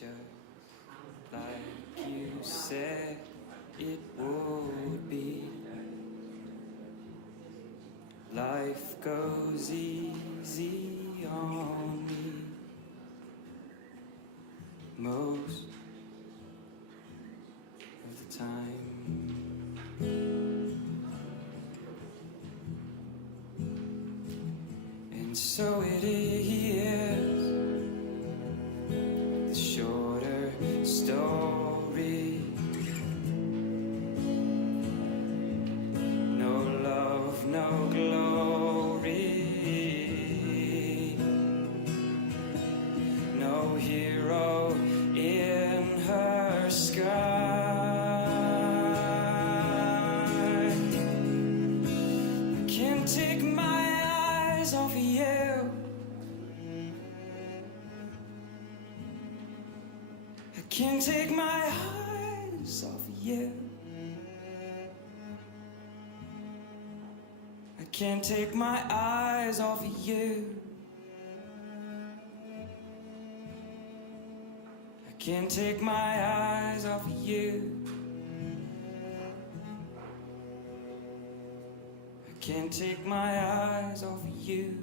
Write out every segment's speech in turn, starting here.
just like you said it would be. Life goes easy on me most of the time. And so it is, the shorter story. No love, no glory, no hero in her sky. I can't take my eyes off of you. I can't take my eyes off of you. I can't take my eyes off of you. I can't take my eyes off of you. I can't take my eyes off of you.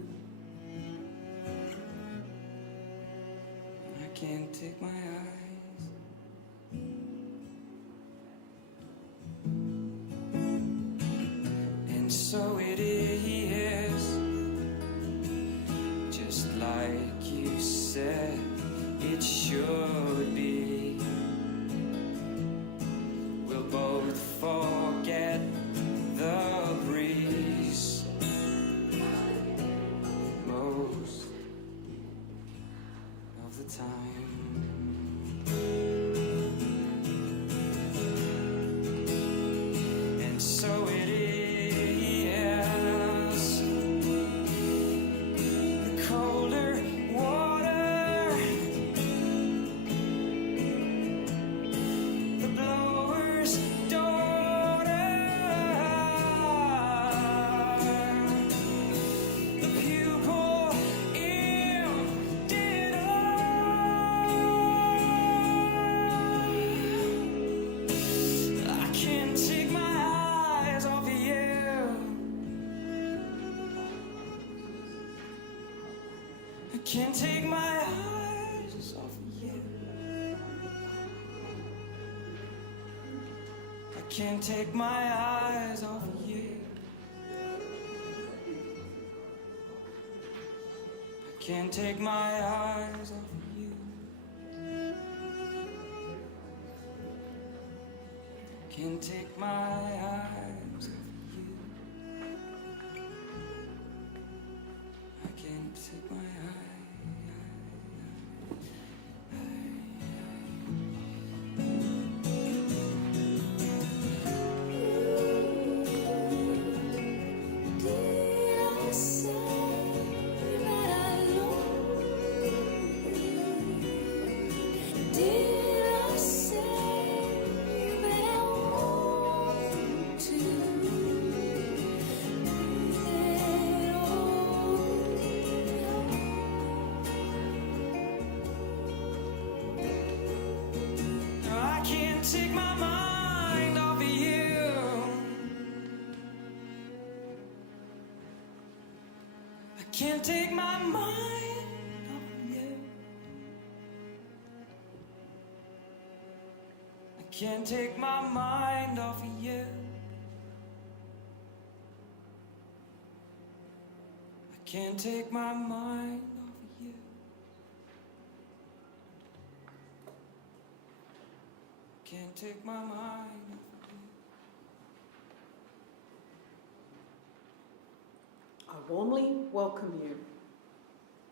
I can't take my eyes. And so it is, just like you said it should be. We'll both forget the breeze most of the time. And so it is, the colder water, the blower's daughter, the pupil emptied I can't take my eyes off of you. I can't take my eyes off of you. I can't take my eyes off of you. I can't take my eyes off of you. I can't take my eyes off of you. I can't take my eyes. Did I say that I love you? Did I say that I want to? That No, I can't take my mind off of you. I can't take my mind off of you. I can't take my mind off of you. I can't take my mind off of you. Can't take my mind off of you. I warmly welcome you,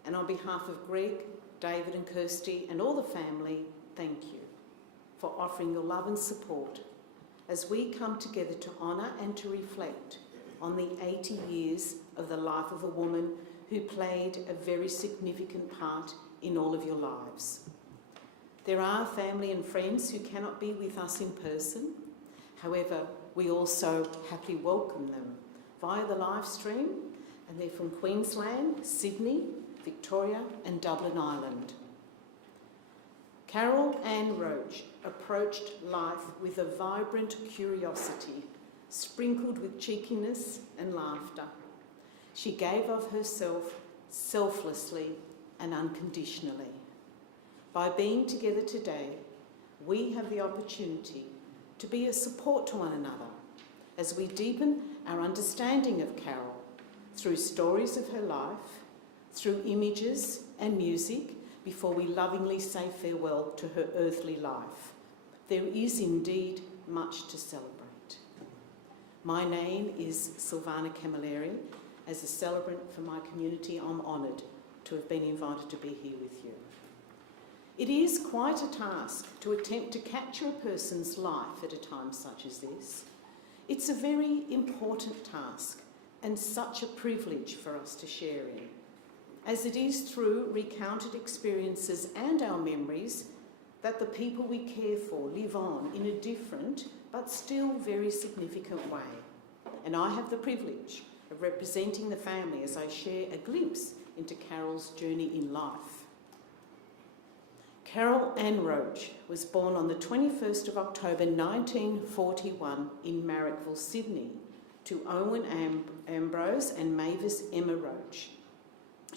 and on behalf of Greg, David and Kirsty and all the family, thank you for offering your love and support as we come together to honour and to reflect on the 80 years of the life of a woman who played a very significant part in all of your lives. There are family and friends who cannot be with us in person. However, we also happily welcome them via the live stream, and they're from Queensland, Sydney, Victoria and Dublin Island. Carole Ann Roach approached life with a vibrant curiosity, sprinkled with cheekiness and laughter. She gave of herself selflessly and unconditionally. By being together today, we have the opportunity to be a support to one another as we deepen our understanding of Carole through stories of her life, through images and music, before we lovingly say farewell to her earthly life. There is indeed much to celebrate. My name is Silvana Camilleri. As a celebrant for my community, I'm honoured to have been invited to be here with you. It is quite a task to attempt to capture a person's life at a time such as this. It's a very important task and such a privilege for us to share in, as it is through recounted experiences and our memories that the people we care for live on in a different but still very significant way. And I have the privilege of representing the family as I share a glimpse into Carole's journey in life. Carole Ann Roach was born on the 21st of October 1941 in Marrickville, Sydney, to Owen Ambrose and Mavis Emma Roach.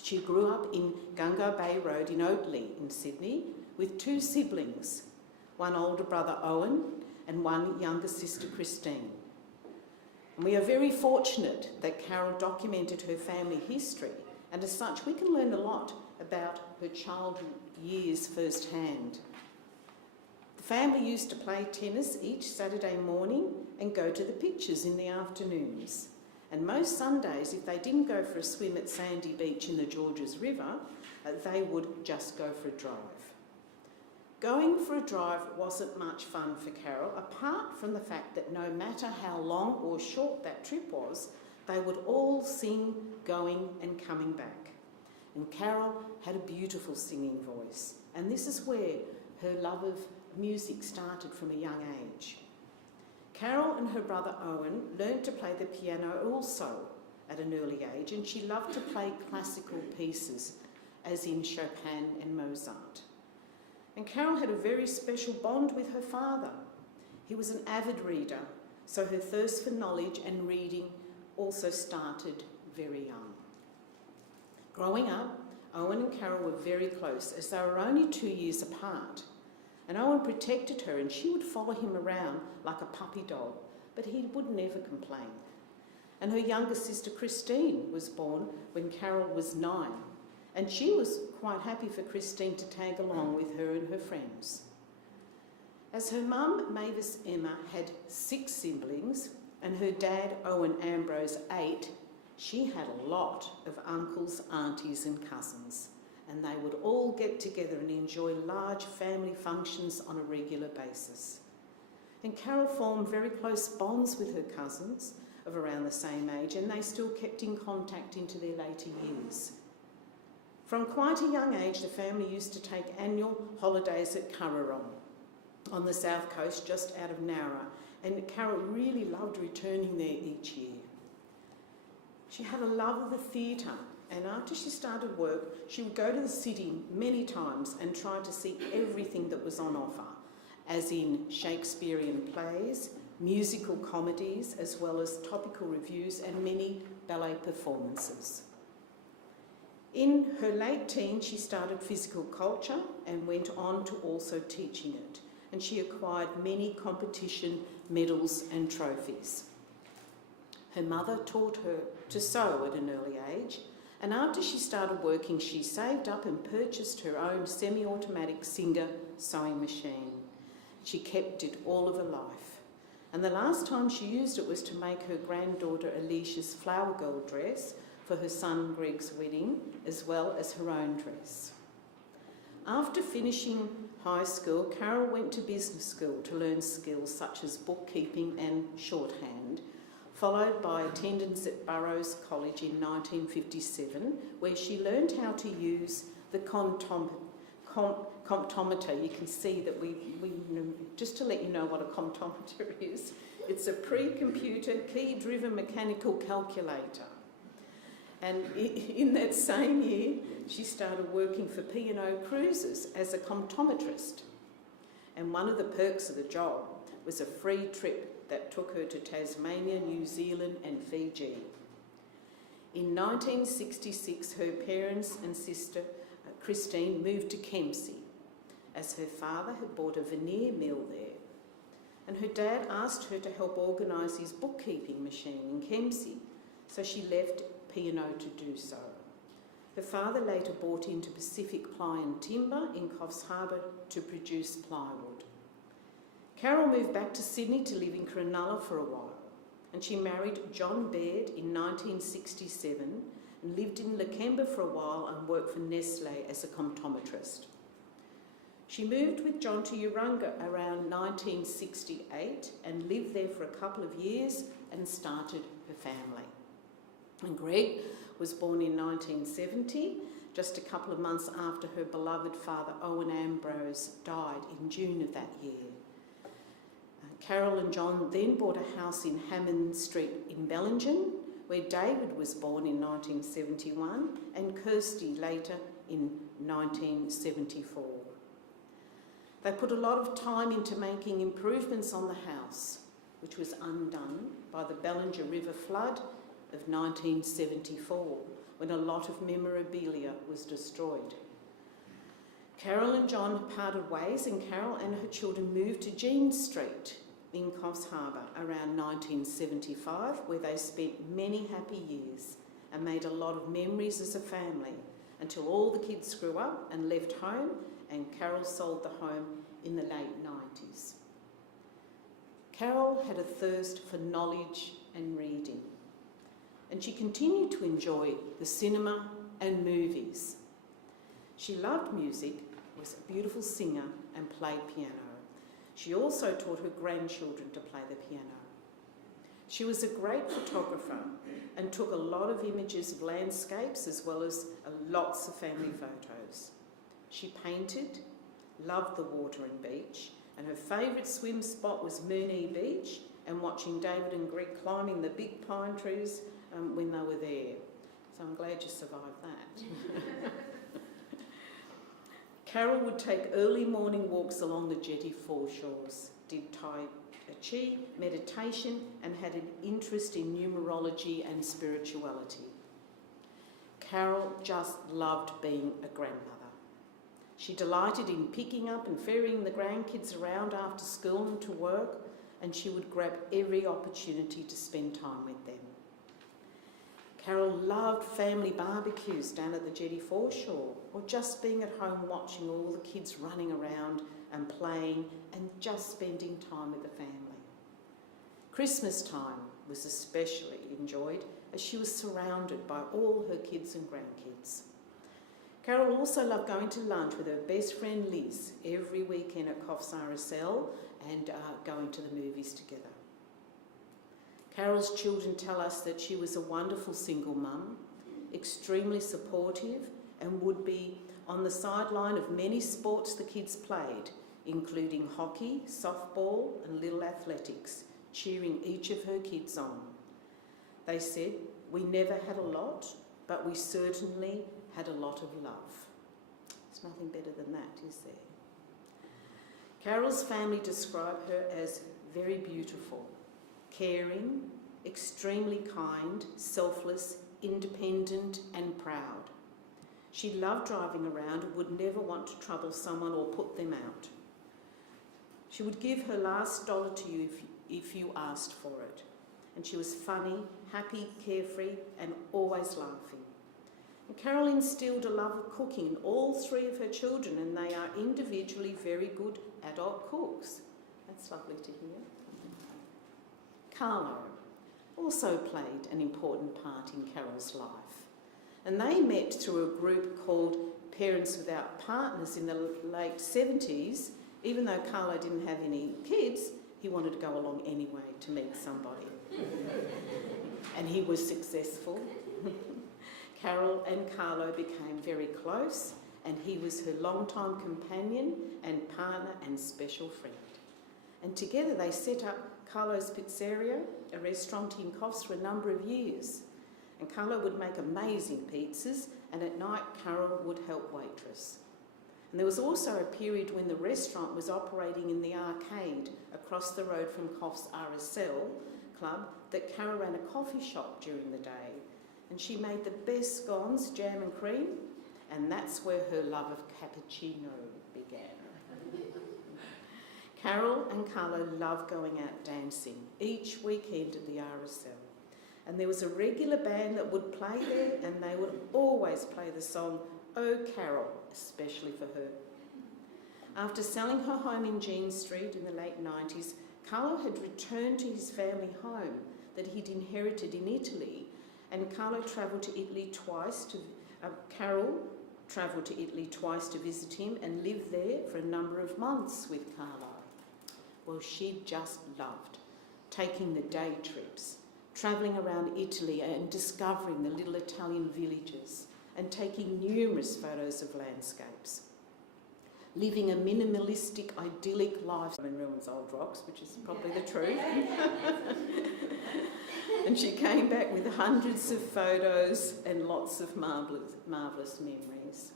She grew up in Gunga Bay Road in Oatley in Sydney with two siblings, one older brother Owen and one younger sister Christine. And we are very fortunate that Carole documented her family history, and as such we can learn a lot about her childhood years firsthand. The family used to play tennis each Saturday morning and go to the pictures in the afternoons. And most Sundays, if they didn't go for a swim at Sandy Beach in the Georges River, they would just go for a drive. Going for a drive wasn't much fun for Carole, apart from the fact that no matter how long or short that trip was, they would all sing going and coming back. And Carole had a beautiful singing voice, and this is where her love of music started from a young age. Carole and her brother Owen learned to play the piano also at an early age, and she loved to play classical pieces, as in Chopin and Mozart. And Carole had a very special bond with her father. He was an avid reader, so her thirst for knowledge and reading also started very young. Growing up, Owen and Carole were very close, as they were only 2 years apart. And Owen protected her, and she would follow him around like a puppy dog, but he would never complain. And her younger sister Christine was born when Carole was 9, and she was quite happy for Christine to tag along with her and her friends. As her mum, Mavis Emma, had 6 siblings, and her dad, Owen Ambrose, 8, she had a lot of uncles, aunties and cousins, and they would all get together and enjoy large family functions on a regular basis. And Carole formed very close bonds with her cousins of around the same age, and they still kept in contact into their later years. From quite a young age, the family used to take annual holidays at Carole on the south coast, just out of Nowra, and Carole really loved returning there each year. She had a love of the theatre, and after she started work, she would go to the city many times and try to see everything that was on offer, as in Shakespearean plays, musical comedies, as well as topical reviews and many ballet performances. In her late teens, she started physical culture and went on to also teaching it, and she acquired many competition medals and trophies. Her mother taught her to sew at an early age, and after she started working, she saved up and purchased her own semi-automatic Singer sewing machine. She kept it all of her life, and the last time she used it was to make her granddaughter Alicia's flower girl dress for her son Greg's wedding, as well as her own dress. After finishing high school, Carole went to business school to learn skills such as bookkeeping and shorthand, followed by attendance at Burroughs College in 1957, where she learned how to use the comptometer. You can see that we just to let you know what a comptometer is, it's a pre-computer, key-driven mechanical calculator. And in that same year, she started working for P&O Cruises as a comptometrist. and one of the perks of the job was a free trip that took her to Tasmania, New Zealand and Fiji. In 1966, her parents and sister Christine moved to Kempsey, as her father had bought a veneer mill there, and her dad asked her to help organise his bookkeeping machine in Kempsey, so she left P&O to do so. Her father later bought into Pacific Ply and Timber in Coffs Harbour to produce plywood. Carole moved back to Sydney to live in Cronulla for a while, and she married John Baird in 1967 and lived in Lakemba for a while and worked for Nestle as a comptometrist. She moved with John to Urunga around 1968 and lived there for a couple of years and started her family. And Greg was born in 1970, just a couple of months after her beloved father Owen Ambrose died in June of that year. Carole and John then bought a house in Hammond Street in Bellingen, where David was born in 1971 and Kirsty later in 1974. They put a lot of time into making improvements on the house, which was undone by the Bellinger River flood of 1974, when a lot of memorabilia was destroyed. Carole and John parted ways, and Carole and her children moved to Jean Street in Coffs Harbour around 1975, where they spent many happy years and made a lot of memories as a family until all the kids grew up and left home, and Carole sold the home in the late 90s. Carole had a thirst for knowledge and reading, and she continued to enjoy the cinema and movies. She loved music, was a beautiful singer and played piano. She also taught her grandchildren to play the piano. She was a great photographer and took a lot of images of landscapes as well as lots of family photos. She painted, loved the water and beach, and her favourite swim spot was Moonee Beach and watching David and Greg climbing the big pine trees when they were there. So I'm glad you survived that. Carole would take early morning walks along the jetty foreshores, did Tai Chi, meditation, and had an interest in numerology and spirituality. Carole just loved being a grandmother. She delighted in picking up and ferrying the grandkids around after school and to work, and she would grab every opportunity to spend time with them. Carole loved family barbecues down at the jetty foreshore, or just being at home watching all the kids running around and playing and just spending time with the family. Christmas time was especially enjoyed as she was surrounded by all her kids and grandkids. Carole also loved going to lunch with her best friend Liz every weekend at Coffs RSL and going to the movies together. Carole's children tell us that she was a wonderful single mum, extremely supportive, and would be on the sideline of many sports the kids played, including hockey, softball and little athletics, cheering each of her kids on. They said, "We never had a lot, but we certainly had a lot of love." There's nothing better than that, is there? Carole's family describe her as very beautiful, caring, extremely kind, selfless, independent and proud. She loved driving around and would never want to trouble someone or put them out. She would give her last dollar to you if you asked for it. And she was funny, happy, carefree and always laughing. And Carole instilled a love of cooking in all three of her children, and they are individually very good adult cooks. That's lovely to hear. Carlo also played an important part in Carole's life, and they met through a group called Parents Without Partners in the late 70s. Even though Carlo didn't have any kids, he wanted to go along anyway to meet somebody. And he was successful. Carole and Carlo became very close, and he was her longtime companion and partner and special friend. And together they set up Carlo's Pizzeria, a restaurant in Coffs, for a number of years. And Carlo would make amazing pizzas, and at night Carole would help waitress. And there was also a period when the restaurant was operating in the arcade across the road from Coffs Harbour club that Carole ran a coffee shop during the day. And she made the best scones, jam and cream, and that's where her love of cappuccino began. Carole and Carlo loved going out dancing each weekend at the RSL. And there was a regular band that would play there, and they would always play the song Oh Carole, especially for her. After selling her home in Jean Street in the late 90s, Carlo had returned to his family home that he'd inherited in Italy, and Carole travelled to Italy twice Carole travelled to Italy twice to visit him and lived there for a number of months with Carlo. Well, she just loved taking the day trips, travelling around Italy and discovering the little Italian villages and taking numerous photos of landscapes. Living a minimalistic, idyllic life in ruins old rocks, which is probably the truth. And she came back with hundreds of photos and lots of marvellous memories.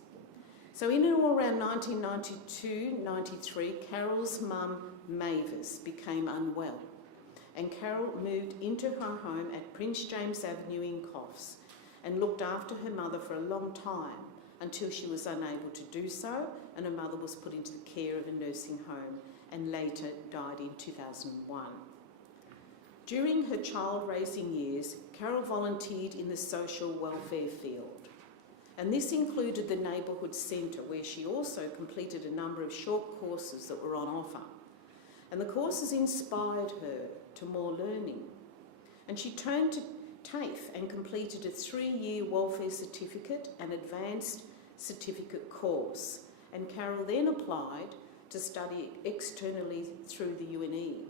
So in and all around 1992-93, Carole's mum, Mavis, became unwell, and Carole moved into her home at Prince James Avenue in Coffs and looked after her mother for a long time until she was unable to do so, and her mother was put into the care of a nursing home and later died in 2001. During her child-raising years, Carole volunteered in the social welfare field, and this included the neighbourhood centre, where she also completed a number of short courses that were on offer. And the courses inspired her to more learning, and she turned to TAFE and completed a 3-year welfare certificate and advanced certificate course, and Carole then applied to study externally through the UNE.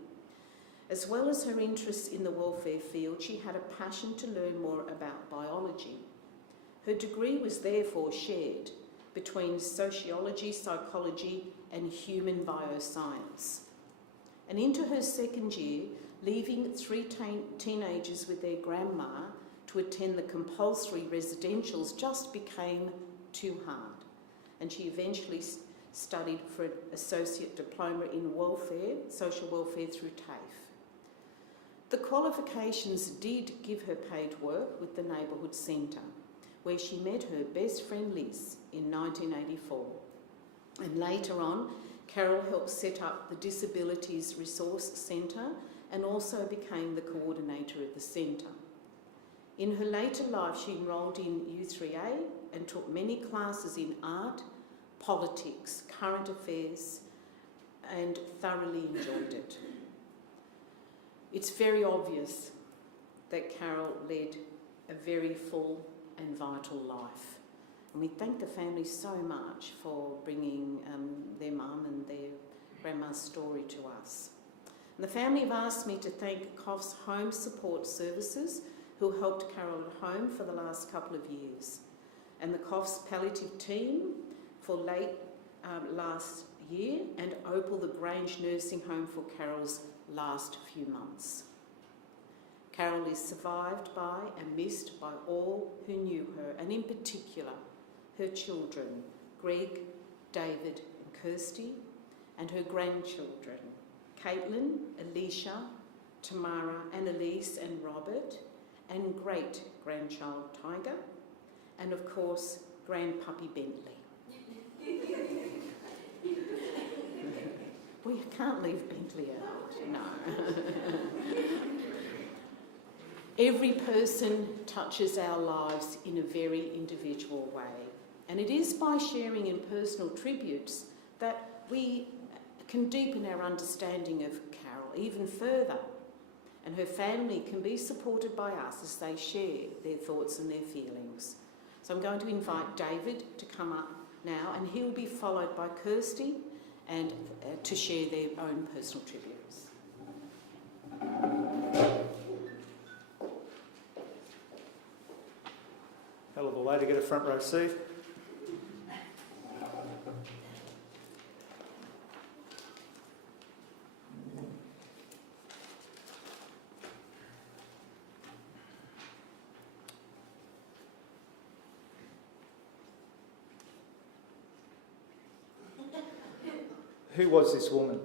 As well as her interests in the welfare field, she had a passion to learn more about biology. Her degree was therefore shared between sociology, psychology, and human bioscience. And into her second year, leaving 3 teenagers with their grandma to attend the compulsory residentials just became too hard, and she eventually studied for an associate diploma in welfare, social welfare through TAFE. The qualifications did give her paid work with the neighbourhood centre, where she met her best friend Liz in 1984. And later on, Carole helped set up the Disabilities Resource Centre and also became the coordinator of the centre. In her later life, she enrolled in U3A and took many classes in art, politics, current affairs, and thoroughly enjoyed it. It's very obvious that Carole led a very full and vital life. And we thank the family so much for bringing their mum and their grandma's story to us. And the family have asked me to thank Coffs Home Support Services, who helped Carole at home for the last couple of years, and the Coffs Palliative Team for late last year, and Opal the Grange Nursing Home for Carole's last few months. Carole is survived by and missed by all who knew her, and in particular her children, Greg, David and Kirsty, and her grandchildren, Caitlin, Alicia, Tamara, Annalise and Robert, and great-grandchild Tiger, and of course, grandpuppy Bentley. We can't leave Bentley out, no. Every person touches our lives in a very individual way, and it is by sharing in personal tributes that we can deepen our understanding of Carole even further, and her family can be supported by us as they share their thoughts and their feelings. So I'm going to invite David to come up now, and he will be followed by Kirsty and to share their own personal tributes. Hell of a way to get a front row seat. Who was this woman?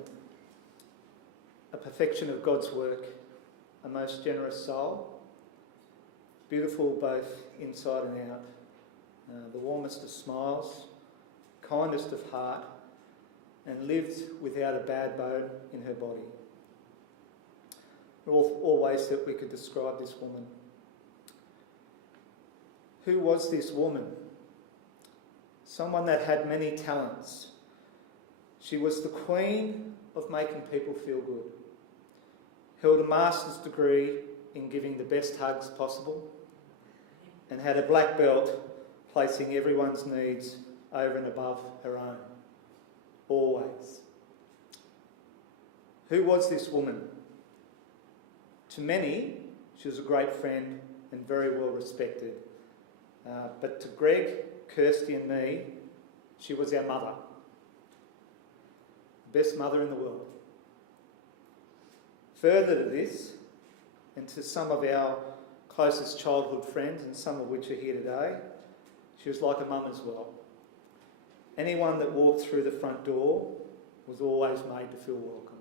A perfection of God's work, a most generous soul, beautiful both inside and out, the warmest of smiles, kindest of heart, and lived without a bad bone in her body. All ways that we could describe this woman. Who was this woman? Someone that had many talents. She was the queen of making people feel good. Held a master's degree in giving the best hugs possible, and had a black belt placing everyone's needs over and above her own. Always. Who was this woman? To many, she was a great friend and very well respected. But to Greg, Kirsty and me, she was our mother. Best mother in the world. Further to this, and to some of our closest childhood friends, and some of which are here today, she was like a mum as well. Anyone that walked through the front door was always made to feel welcome.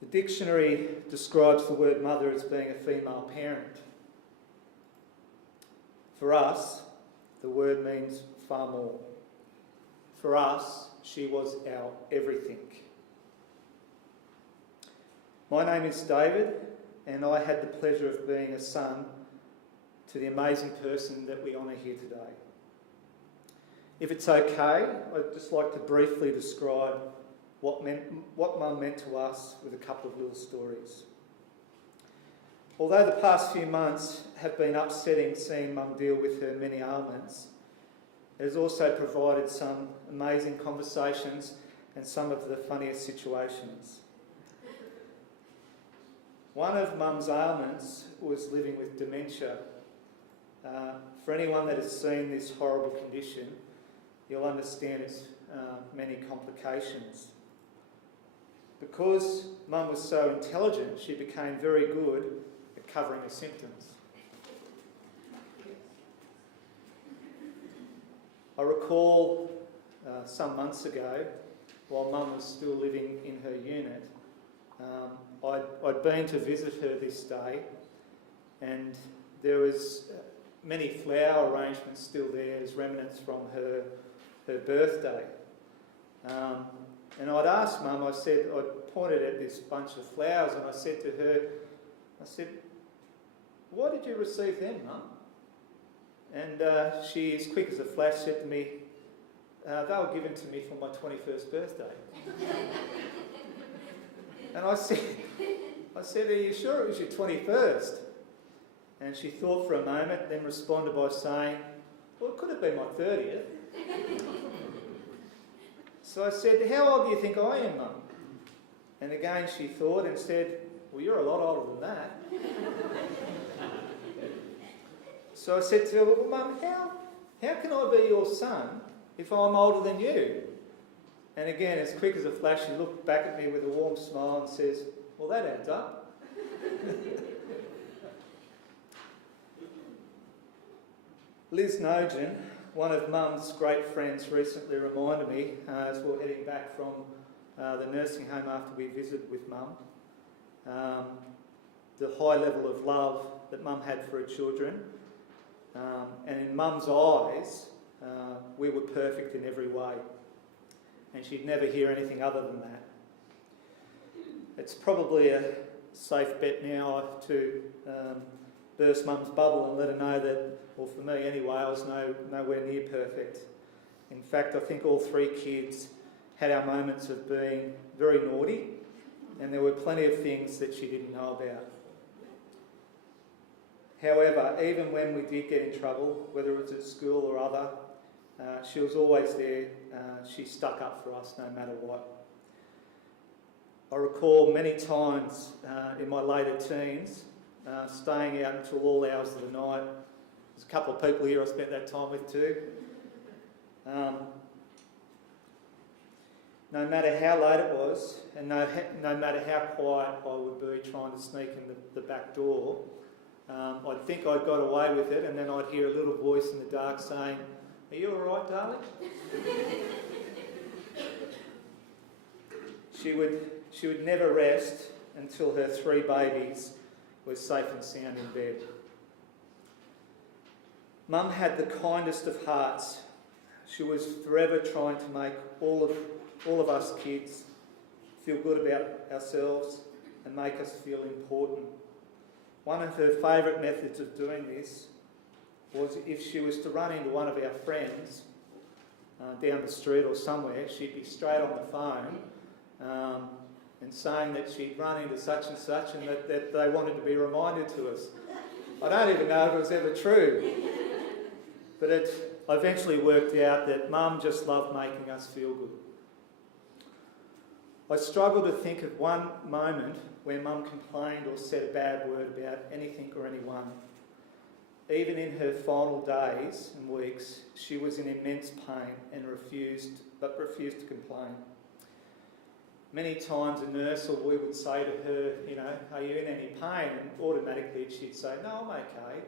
The dictionary describes the word mother as being a female parent. For us, the word means far more. For us, she was our everything. My name is David, and I had the pleasure of being a son to the amazing person that we honour here today. If it's okay, I'd just like to briefly describe what Mum meant to us with a couple of little stories. Although the past few months have been upsetting seeing Mum deal with her many ailments, it has also provided some amazing conversations and some of the funniest situations. One of Mum's ailments was living with dementia. For anyone that has seen this horrible condition, you'll understand its many complications. Because Mum was so intelligent, she became very good at covering her symptoms. I recall some months ago, while Mum was still living in her unit, I'd been to visit her this day, and there was many flower arrangements still there as remnants from her birthday. And I'd asked Mum, I pointed at this bunch of flowers, and I said to her, why did you receive them, Mum? And she, as quick as a flash, said to me, they were given to me for my 21st birthday. And I said, are you sure it was your 21st? And she thought for a moment, then responded by saying, well, it could have been my 30th. So I said, how old do you think I am, Mum? And again she thought and said, well, you're a lot older than that. So I said to her, well, Mum, how can I be your son if I'm older than you? And again, as quick as a flash, she looked back at me with a warm smile and says, well, that adds up. Liz Nogin, one of Mum's great friends, recently reminded me, as we were heading back from the nursing home after we visited with Mum, the high level of love that Mum had for her children. And in Mum's eyes, we were perfect in every way. And she'd never hear anything other than that. It's probably a safe bet now to burst Mum's bubble and let her know that, well, for me anyway, I was nowhere near perfect. In fact, I think all three kids had our moments of being very naughty, and there were plenty of things that she didn't know about. However, even when we did get in trouble, whether it was at school or other, she was always there. She stuck up for us no matter what. I recall many times in my later teens staying out until all hours of the night. There's a couple of people here I spent that time with too. No matter how late it was, and no matter how quiet I would be trying to sneak in the back door, I'd think I'd got away with it, and then I'd hear a little voice in the dark saying, "Are you all right, darling?" She would never rest until her 3 babies were safe and sound in bed. Mum had the kindest of hearts. She was forever trying to make all of us kids feel good about ourselves and make us feel important. One of her favourite methods of doing this was if she was to run into one of our friends down the street or somewhere, she'd be straight on the phone and saying that she'd run into such and such and that they wanted to be reminded to us. I don't even know if it was ever true, but it eventually worked out that Mum just loved making us feel good. I struggle to think of one moment where Mum complained or said a bad word about anything or anyone. Even in her final days and weeks, she was in immense pain and refused to complain. Many times a nurse or we would say to her, are you in any pain? And automatically she'd say, no, I'm okay.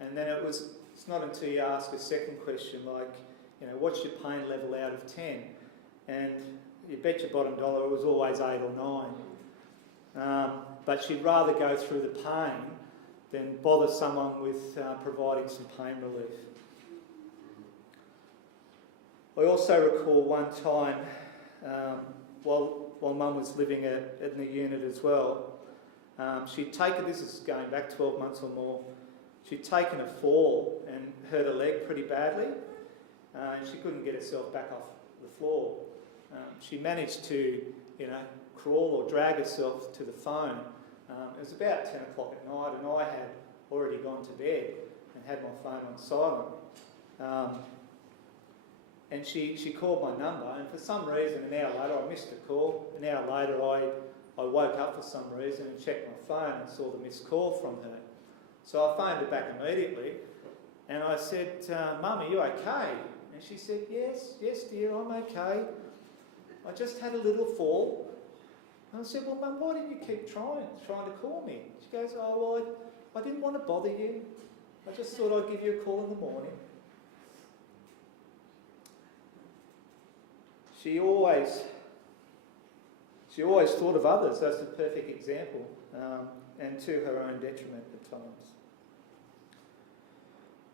And then it's not until you ask a second question like, what's your pain level out of 10? And you bet your bottom dollar it was always 8 or 9. But she'd rather go through the pain than bother someone with providing some pain relief. I also recall one time, while Mum was living in the unit as well, she'd taken, this is going back 12 months or more, she'd taken a fall and hurt her leg pretty badly, and she couldn't get herself back off the floor. She managed to, crawl or drag herself to the phone. It was about 10 o'clock at night and I had already gone to bed and had my phone on silent. And she called my number, and for some reason an hour later, I missed a call. An hour later I woke up for some reason and checked my phone and saw the missed call from her. So I phoned her back immediately and I said, Mum, are you okay? And she said, yes dear, I'm okay. I just had a little fall. And I said, well, Mum, why didn't you keep trying to call me? She goes, oh, well, I didn't want to bother you. I just thought I'd give you a call in the morning. She always thought of others. That's a perfect example, and to her own detriment at times.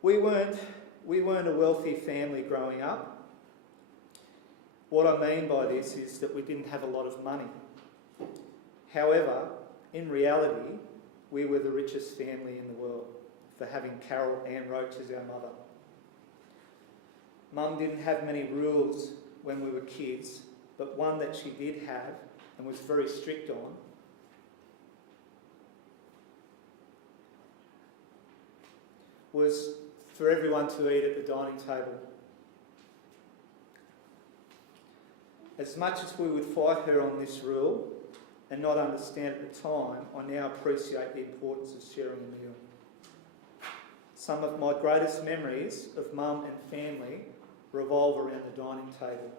We weren't a wealthy family growing up. What I mean by this is that we didn't have a lot of money. However, in reality, we were the richest family in the world for having Carole and Roach as our mother. Mum didn't have many rules when we were kids, but one that she did have and was very strict on was for everyone to eat at the dining table. As much as we would fight her on this rule and not understand at the time, I now appreciate the importance of sharing a meal. Some of my greatest memories of Mum and family revolve around the dining table,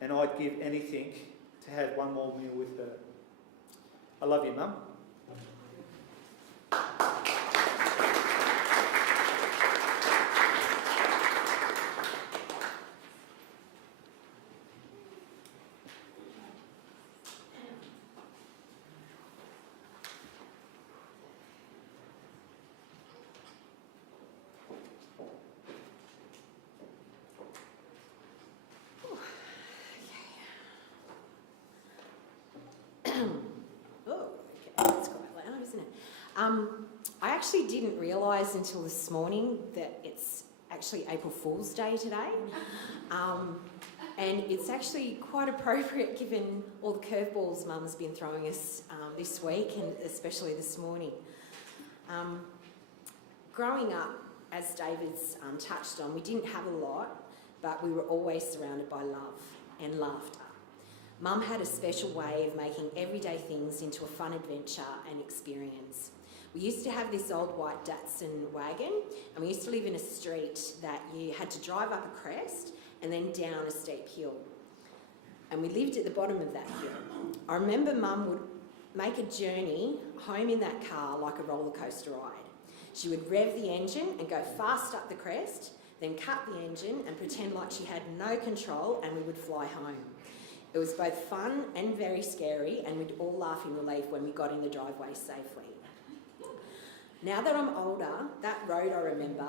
and I'd give anything to have one more meal with her. I love you, Mum. I actually didn't realise until this morning that it's actually April Fool's Day today. And it's actually quite appropriate given all the curveballs Mum's been throwing us this week and especially this morning. Growing up, as David's touched on, we didn't have a lot, but we were always surrounded by love and laughter. Mum had a special way of making everyday things into a fun adventure and experience. We used to have this old white Datsun wagon, and we used to live in a street that you had to drive up a crest and then down a steep hill. And we lived at the bottom of that hill. I remember Mum would make a journey home in that car like a roller coaster ride. She would rev the engine and go fast up the crest, then cut the engine and pretend like she had no control, and we would fly home. It It was both fun and very scary, and we'd all laugh in relief when we got in the driveway safely. Now that I'm older, that road I remember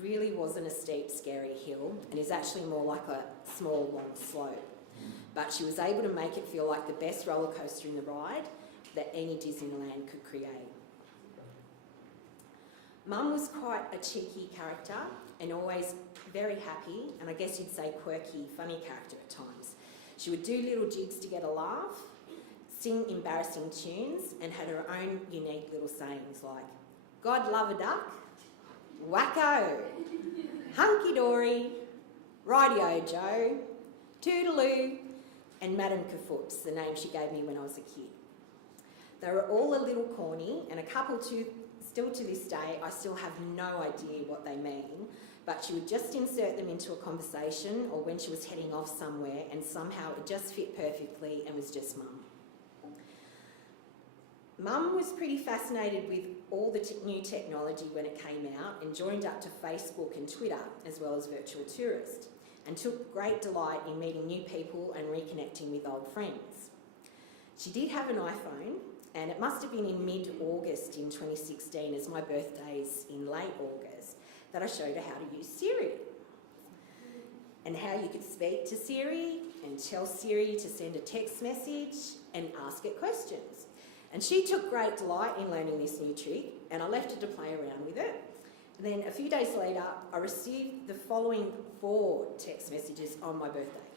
really wasn't a steep, scary hill and is actually more like a small, long slope. But she was able to make it feel like the best roller coaster in the ride that any Disneyland could create. Mum was quite a cheeky character and always very happy, and I guess you'd say quirky, funny character at times. She would do little jigs to get a laugh, sing embarrassing tunes, and had her own unique little sayings like, God love a duck, wacko, hunky-dory, rightio Joe, toodaloo, and Madam Kafoots, the name she gave me when I was a kid. They were all a little corny, and a couple still to this day, I still have no idea what they mean, but she would just insert them into a conversation or when she was heading off somewhere, and somehow it just fit perfectly and was just Mum. Mum was pretty fascinated with all the new technology when it came out and joined up to Facebook and Twitter as well as Virtual Tourist, and took great delight in meeting new people and reconnecting with old friends. She did have an iPhone, and it must have been in mid-August in 2016, as my birthday's in late August, that I showed her how to use Siri and how you could speak to Siri and tell Siri to send a text message and ask it questions. And she took great delight in learning this new trick, and I left her to play around with it. And then a few days later, I received the following 4 text messages on my birthday.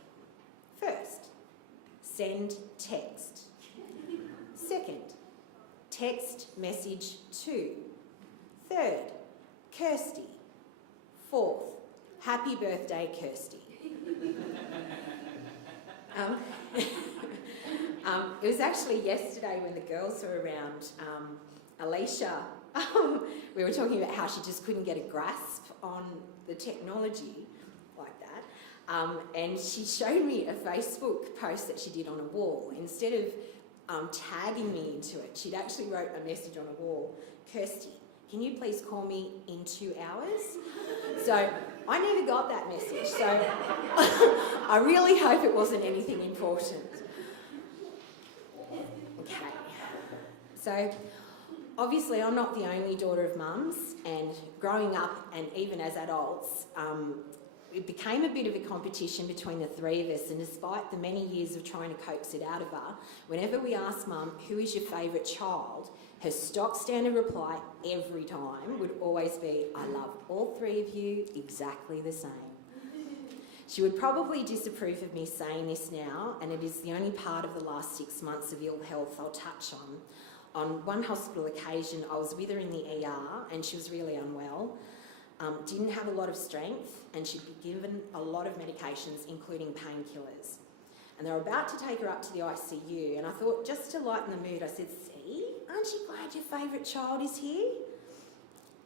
First, send text. Second, text message to. Third, Kirsty. Fourth, happy birthday, Kirsty. It was actually yesterday when the girls were around, Alicia, we were talking about how she just couldn't get a grasp on the technology like that. And she showed me a Facebook post that she did on a wall. Instead of tagging me into it, she'd actually wrote a message on a wall, Kirsty, can you please call me in 2 hours? So I never got that message, so I really hope it wasn't anything important. Okay, so obviously I'm not the only daughter of Mum's, and growing up and even as adults, it became a bit of a competition between the 3 of us, and despite the many years of trying to coax it out of her, whenever we asked Mum, who is your favourite child, her stock standard reply every time would always be, I love all 3 of you exactly the same. She would probably disapprove of me saying this now, and it is the only part of the last 6 months of ill health I'll touch on. On one hospital occasion, I was with her in the ER, and she was really unwell. Didn't have a lot of strength, and she'd be given a lot of medications, including painkillers. And they were about to take her up to the ICU, and I thought, just to lighten the mood, I said, see, aren't you glad your favourite child is here?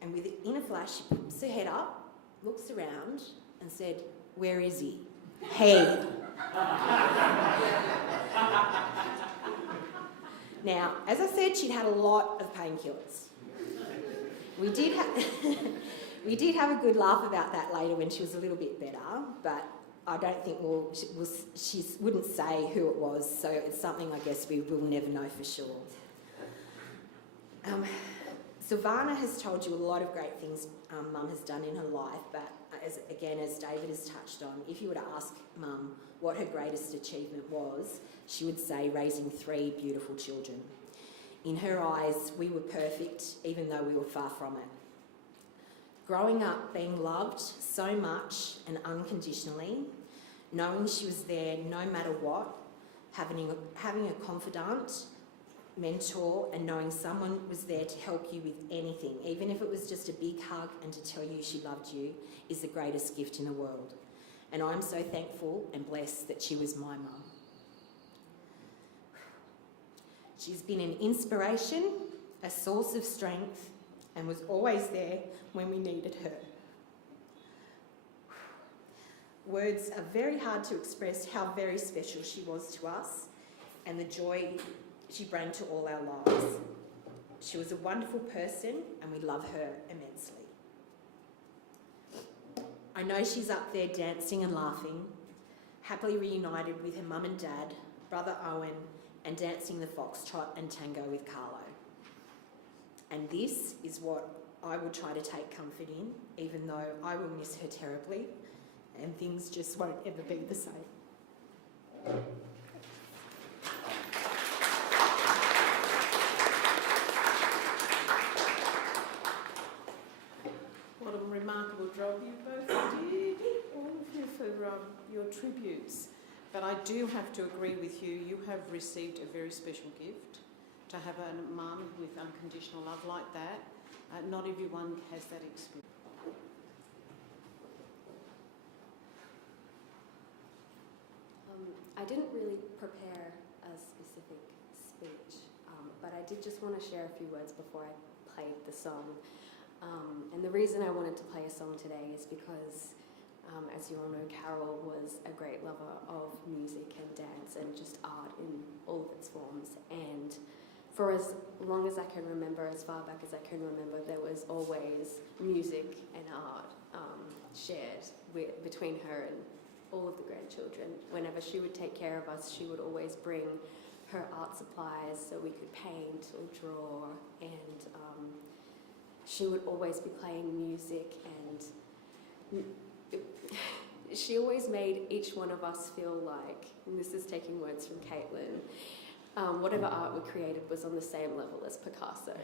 And in a flash, she puts her head up, looks around, and said, where is he? He. Now, as I said, she'd had a lot of painkillers. We did have a good laugh about that later when she was a little bit better, but I don't think she wouldn't say who it was, so it's something I guess we will never know for sure. Silvana has told you a lot of great things Mum has done in her life, but as David has touched on, if you were to ask Mum what her greatest achievement was, she would say raising 3 beautiful children. In her eyes, we were perfect, even though we were far from it. Growing up being loved so much and unconditionally, knowing she was there no matter what, having a confidant, mentor, and knowing someone was there to help you with anything, even if it was just a big hug and to tell you she loved you, is the greatest gift in the world. And I'm so thankful and blessed that she was my mum. She's been an inspiration, a source of strength, and was always there when we needed her. Words are very hard to express how very special she was to us and the joy she brought to all our lives. She was a wonderful person, and we love her immensely. I know she's up there dancing and laughing, happily reunited with her mum and dad, brother Owen, and dancing the foxtrot and tango with Carole. And this is what I will try to take comfort in, even though I will miss her terribly, and things just won't ever be the same. What a remarkable job you both did, all of you, for your tributes. But I do have to agree with you, you have received a very special gift to have a mum with unconditional love like that. Not everyone has that experience. I didn't really prepare a specific speech, but I did just want to share a few words before I played the song. And the reason I wanted to play a song today is because, as you all know, Carole was a great lover of music and dance and just art in all of its forms. And for as long as I can remember, as far back as I can remember, there was always music and art shared between her and all of the grandchildren. Whenever she would take care of us, she would always bring her art supplies so we could paint or draw, and she would always be playing music, and she always made each one of us feel like, and this is taking words from Caitlin, whatever art we created was on the same level as Picasso.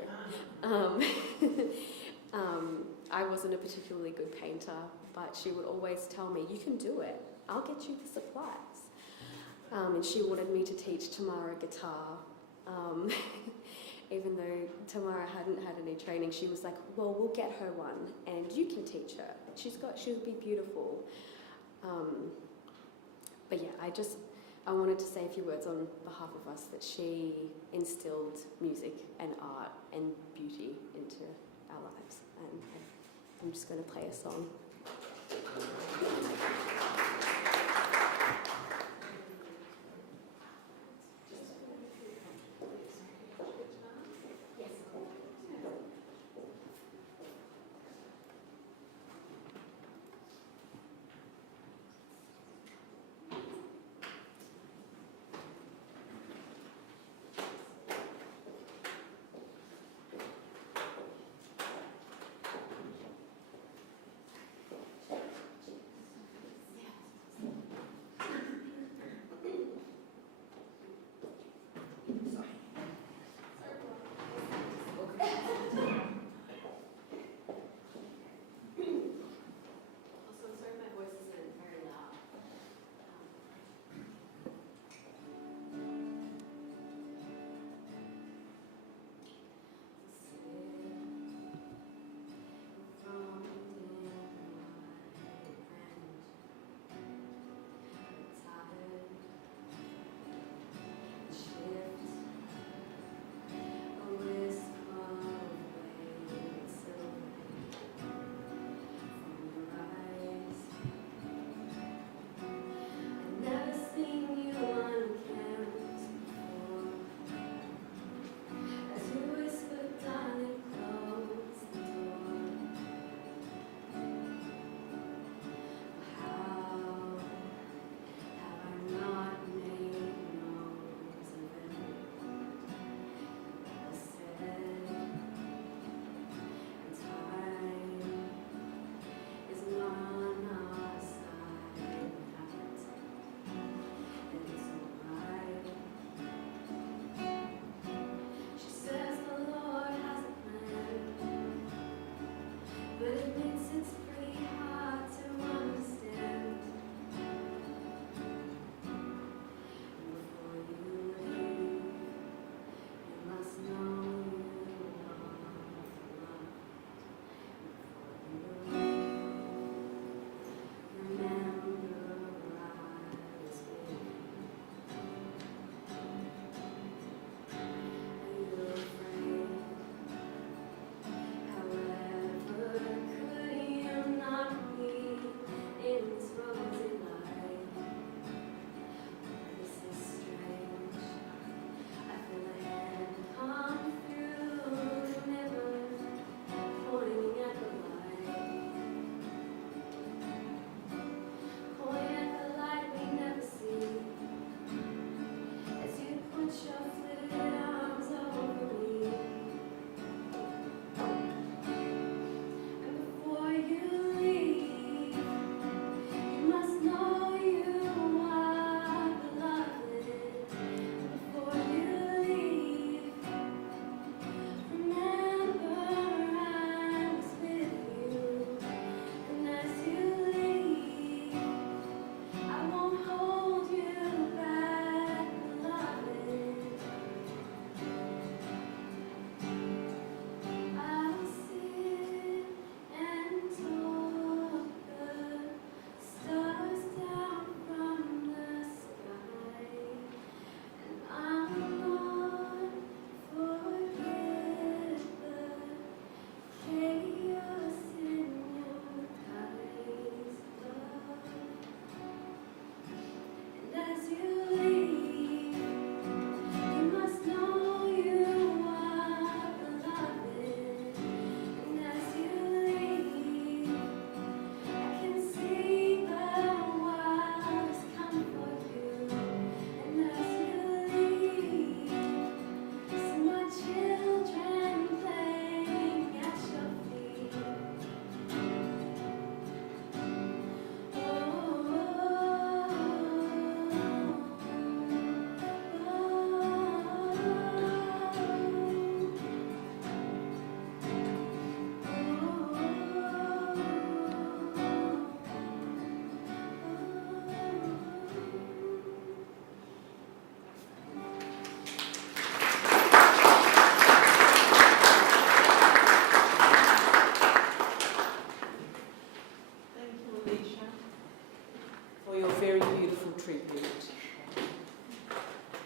I wasn't a particularly good painter, but she would always tell me, you can do it, I'll get you the supplies. And she wanted me to teach Tamara guitar. Even though Tamara hadn't had any training, she was like, well, we'll get her one and you can teach her. She'll be beautiful. But yeah, I wanted to say a few words on behalf of us, that she instilled music and art and beauty into our lives. And I'm just going to play a song.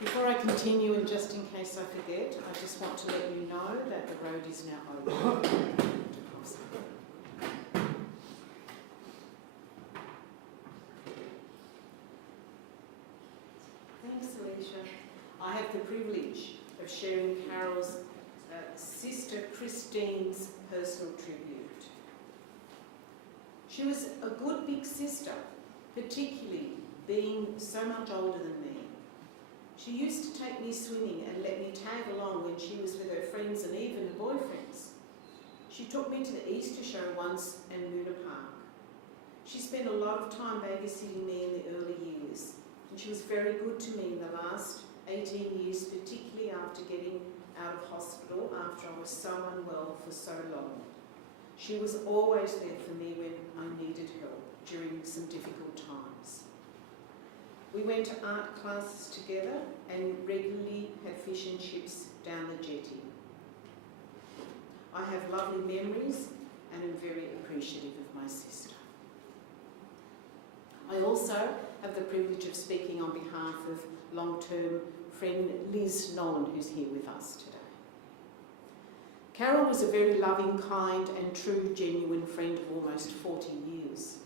Before I continue, and just in case I forget, I just want to let you know that the road is now open to Coffs Harbour. Thanks, Alicia. I have the privilege of sharing Carole's sister Christine's personal tribute. She was a good big sister, particularly being so much older than me. She used to take me swimming and let me tag along when she was with her friends and even boyfriends. She took me to the Easter show once and Luna Park. She spent a lot of time babysitting me in the early years, and she was very good to me in the last 18 years, particularly after getting out of hospital after I was so unwell for so long. She was always there for me when I needed help during some difficult times. We went to art classes together and regularly had fish and chips down the jetty. I have lovely memories and am very appreciative of my sister. I also have the privilege of speaking on behalf of long-term friend Liz Nolan, who's here with us today. Carole was a very loving, kind and true, genuine friend of almost 40 years.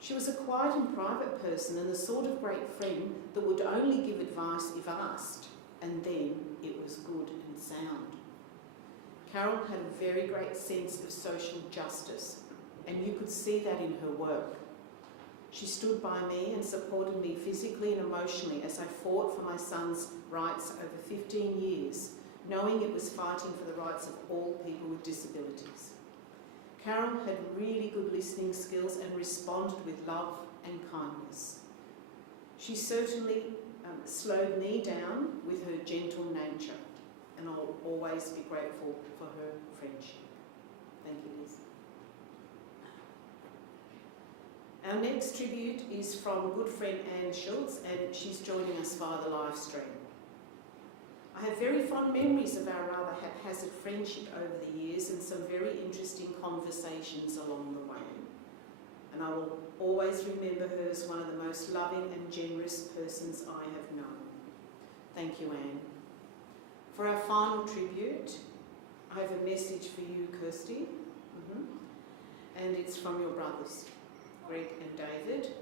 She was a quiet and private person and the sort of great friend that would only give advice if asked, and then it was good and sound. Carole had a very great sense of social justice, and you could see that in her work. She stood by me and supported me physically and emotionally as I fought for my son's rights over 15 years, knowing it was fighting for the rights of all people with disabilities. Carole had really good listening skills and responded with love and kindness. She certainly slowed me down with her gentle nature, and I'll always be grateful for her friendship. Thank you, Liz. Our next tribute is from good friend Anne Schultz, and she's joining us via the live stream. I have very fond memories of our rather haphazard friendship over the years and some very interesting conversations along the way. And I will always remember her as one of the most loving and generous persons I have known. Thank you, Anne. For our final tribute, I have a message for you, Kirsty, and it's from your brothers, Greg and David.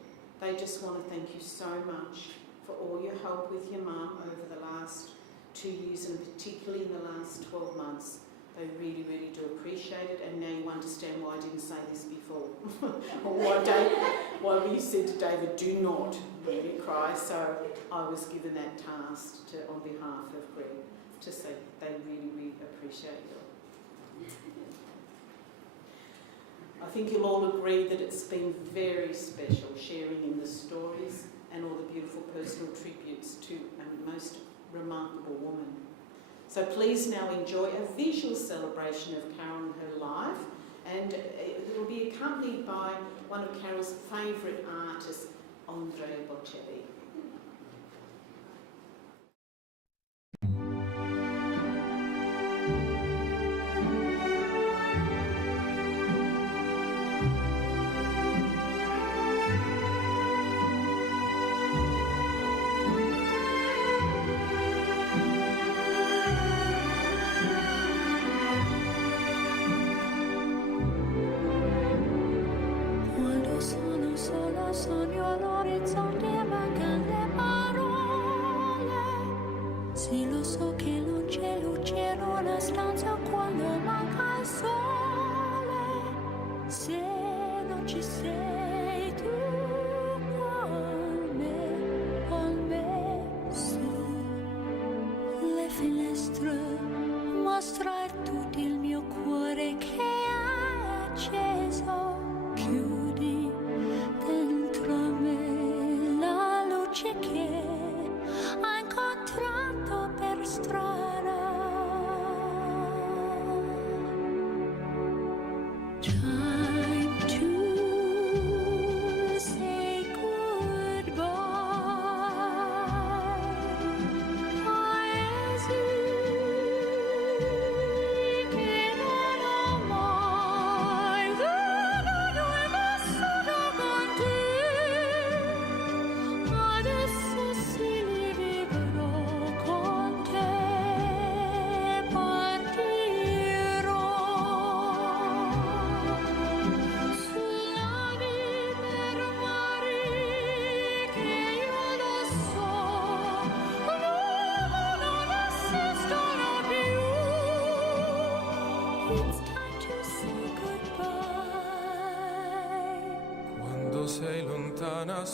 They just want to thank you so much for all your help with your mum over the last 2 years, and particularly in the last 12 months. They really, really do appreciate it, and now you understand why I didn't say this before. Or why we said to David, do not really cry. So I was given that task on behalf of Greg to say they really, really appreciate you. I think you'll all agree that it's been very special sharing in the stories and all the beautiful personal tributes to a most remarkable woman. So please now enjoy a visual celebration of Carole and her life, and it will be accompanied by one of Carole's favourite artists, Andrea Bocelli. Quando sono sola sogno l'orizzonte e mancano le parole. Sì, lo so che non c'è luce in una stanza quando manca il sole. Se non ci sei tu con me, su le finestre mostra tutto il mio cuore che è acceso. Chiudi dentro me la luce che ho incontrato per strada. Time to say goodbye. I hesitate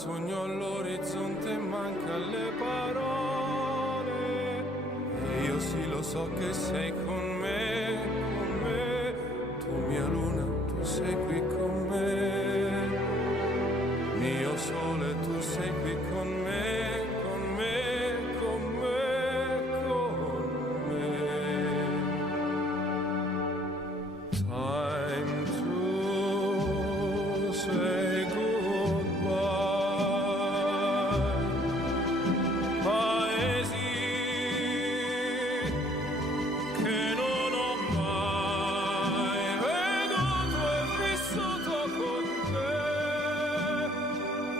sogno all'orizzonte e manca le parole. E io sì lo so che sei con me, tu mia luna, tu sei qui con me, mio sole, tu sei qui con me, con me, con me, con me. Time to say goodbye. Paesi che non ho mai veduto e vissuto con te.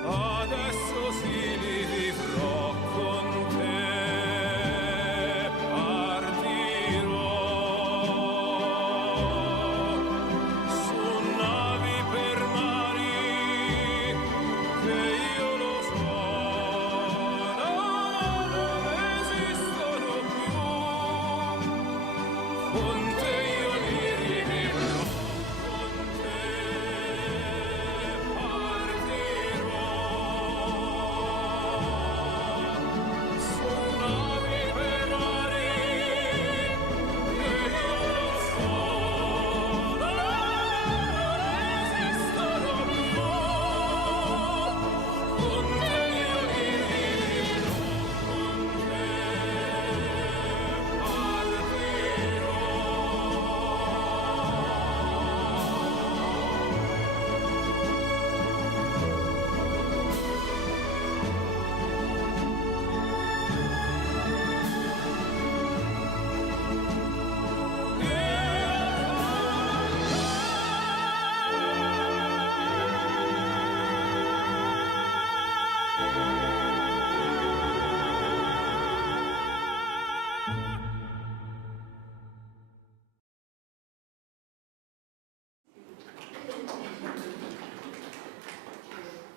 Adesso sì li vivrò con te. Partirò su navi per mari che io lo so non esistono più. Con te io li rivivrò, con te partirò su navi per mari che io lo so non esistono più. Con te io li rivivrò, con te partirò.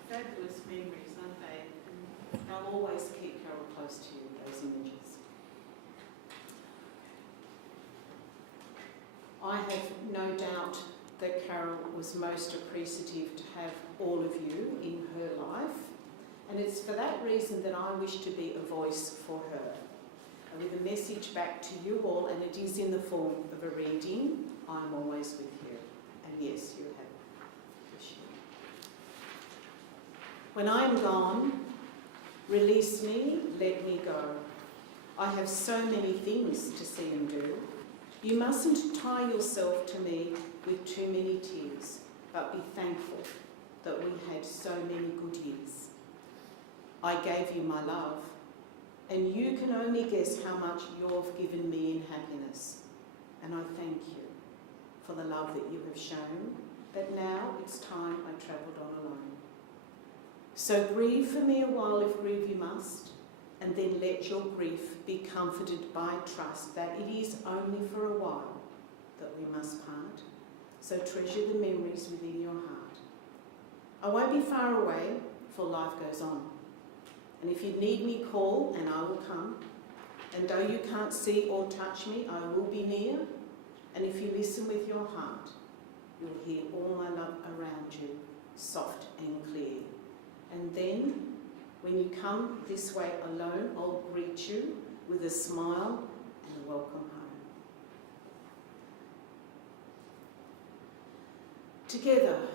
Fabulous memories, aren't they? And I'll always keep Carole close to you, those images. I have no doubt that Carole was most appreciative to have all of you in her life, and it's for that reason that I wish to be a voice for her. And with a message back to you all, and it is in the form of a reading, I'm always with you. And yes, you have. When I am gone, release me, let me go. I have so many things to see and do. You mustn't tie yourself to me with too many tears, but be thankful that we had so many good years. I gave you my love, and you can only guess how much you've given me in happiness. And I thank you for the love that you have shown, but now it's time I travelled on alone. So grieve for me a while if grieve you must, and then let your grief be comforted by trust that it is only for a while that we must part. So treasure the memories within your heart. I won't be far away, for life goes on. And if you need me, call and I will come. And though you can't see or touch me, I will be near. And if you listen with your heart, you'll hear all my love around you, soft and clear. And then, when you come this way alone, I'll greet you with a smile and a welcome home. Together,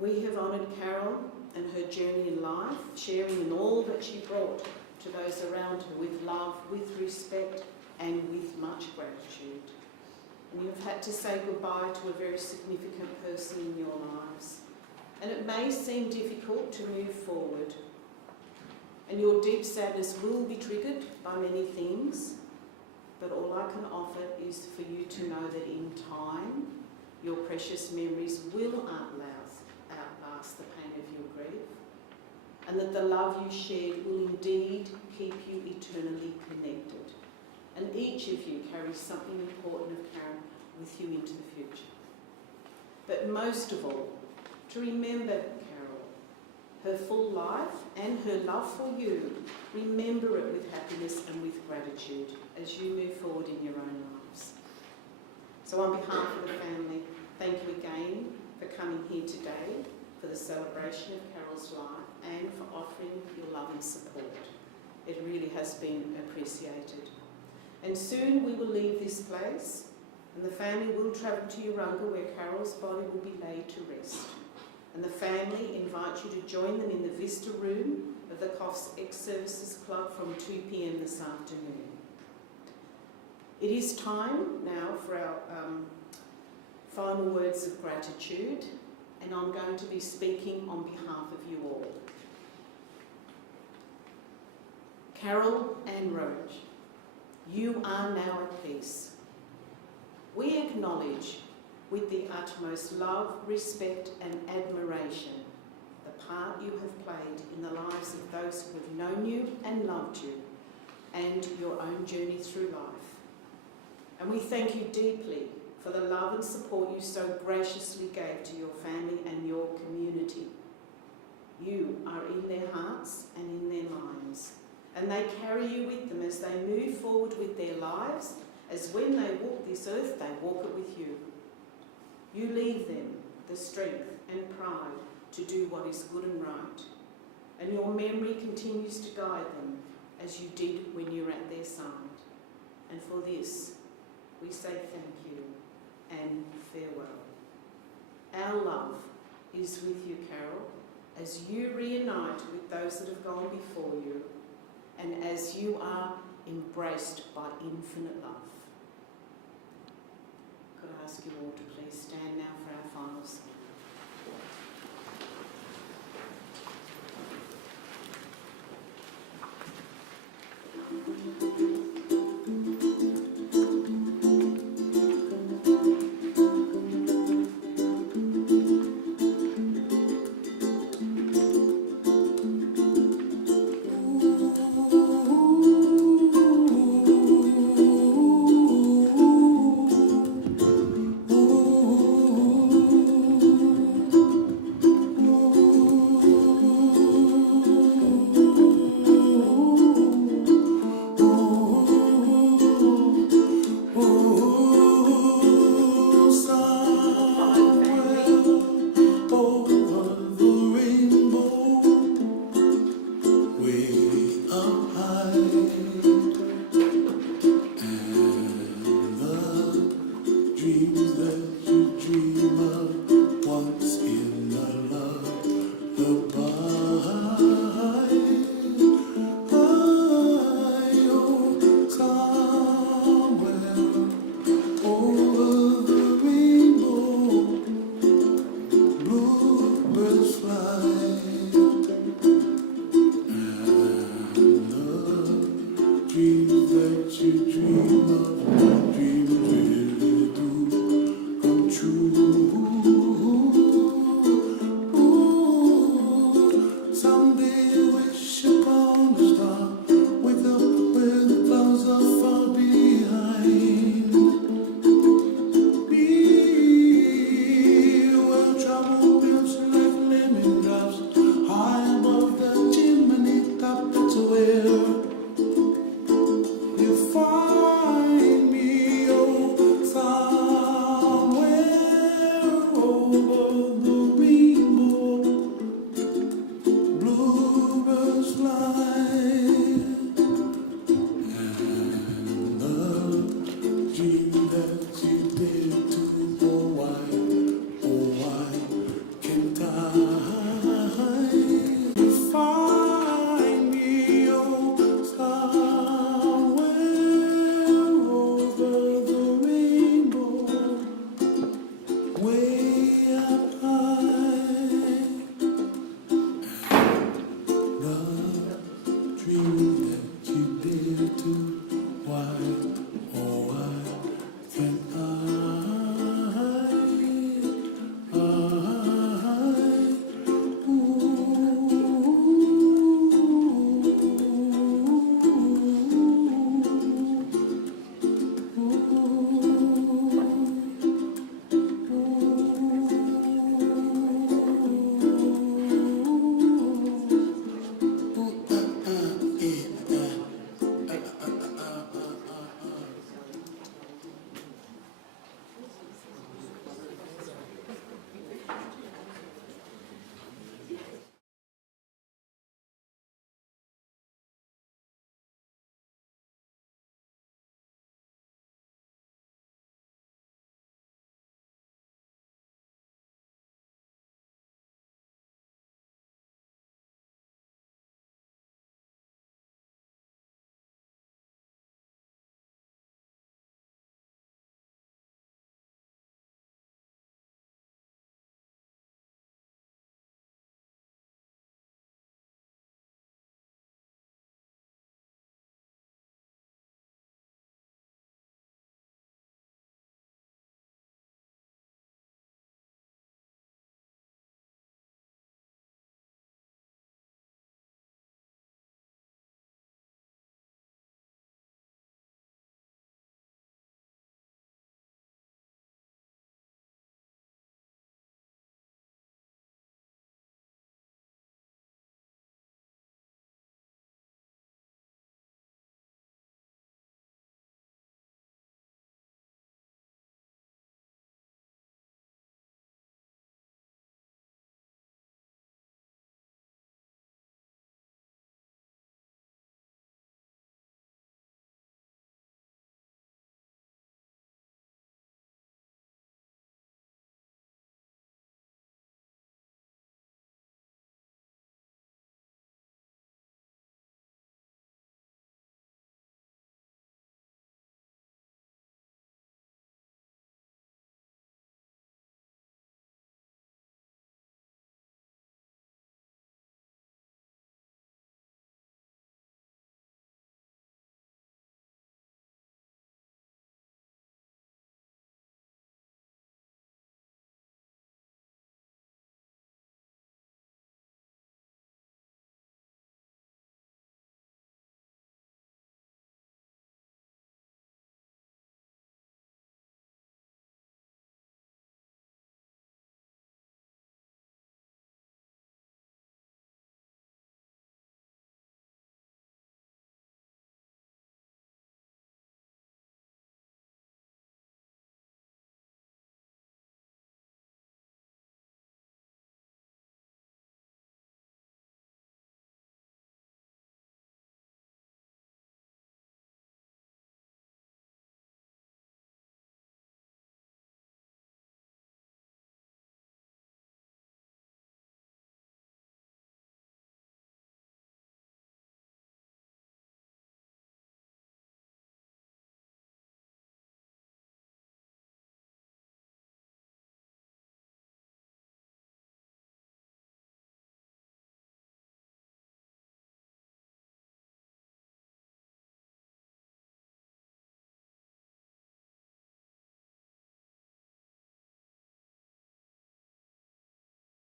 we have honoured Carole and her journey in life, sharing in all that she brought to those around her with love, with respect, and with much gratitude. And you've had to say goodbye to a very significant person in your lives. And it may seem difficult to move forward. And your deep sadness will be triggered by many things, but all I can offer is for you to know that in time, your precious memories will outlast the pain of your grief, and that the love you shared will indeed keep you eternally connected. And each of you carries something important of Carole with you into the future. But most of all, to remember Carole, her full life and her love for you. Remember it with happiness and with gratitude as you move forward in your own lives. So on behalf of the family, thank you again for coming here today for the celebration of Carole's life. and for offering your love and support. It really has been appreciated. And soon we will leave this place, and the family will travel to Urunga, where Carole's body will be laid to rest. And the family invite you to join them in the Vista Room of the Coffs Ex-Services Club from 2 p.m. this afternoon. It is time now for our final words of gratitude, and I'm going to be speaking on behalf of you all. Carole and Roach, you are now at peace. We acknowledge with the utmost love, respect and admiration the part you have played in the lives of those who have known you and loved you, and your own journey through life. And we thank you deeply for the love and support you so graciously gave to your family and your community. You are in their hearts and in their minds, and they carry you with them as they move forward with their lives, as when they walk this earth, they walk it with you. You leave them the strength and pride to do what is good and right, and your memory continues to guide them as you did when you were at their side. And for this, we say thank you and farewell. Our love is with you, Carole, as you reunite with those that have gone before you, and as you are embraced by infinite love. Could I ask you all to please stand now for our final song? Way up high.